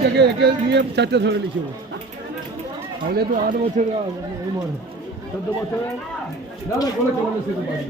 তিনটাকে একে নিয়ে চারটে ধরে লিখব, তাহলে তো 8 বছর উমর, 14 বছরে দাদা বলে চলে সেটা পারি।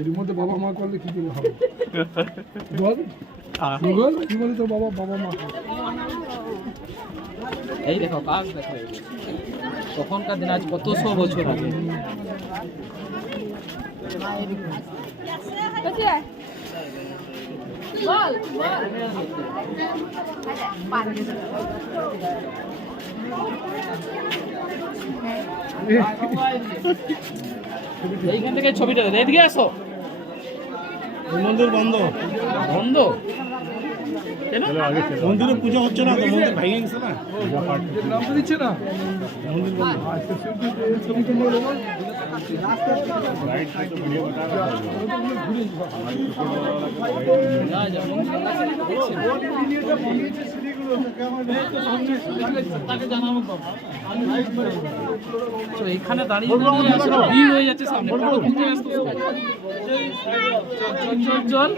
এর মধ্যে বাবা মা করলে কি করে হবে বল? গুগল কি বলে তো বাবা মা। এই দেখো কাক দেখো, তখনকার দিন আজ কত 100 বছর আগে। এইখান থেকে ছবিটা এদিকে আসো। মন্দির বন্ধ বন্ধ কেন? মন্দিরে পুজো হচ্ছে না তো, মন্দির ভেঙে গেছে না, নাম তো দিচ্ছে না মন্দির বন্ধ। ছবি তো বলো না। যা যা মন্দিরের কাছে তাকে জানাবো কবে? তো এখানে দাঁড়িয়ে দাঁড়িয়ে আসলে ভিড় হয়ে যাচ্ছে সামনে, ফটো তুলতে ব্যস্ত সবাই। চল চল চল।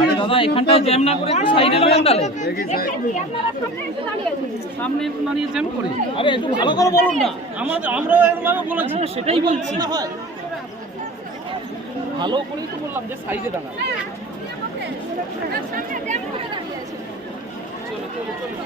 আরে দাদা এখানটায় জ্যাম না করে একটু সাইডে লাগান, তাহলে সামনে একটু দাঁড়িয়ে জ্যাম করে। আরে একটু ভালো করে বলুন না, আমরাও এরকম বলেছি, সেটাই বলছি। ভালো করেই তো বললাম যে সাইডে দাঁড়ান। চলো চলো চলো।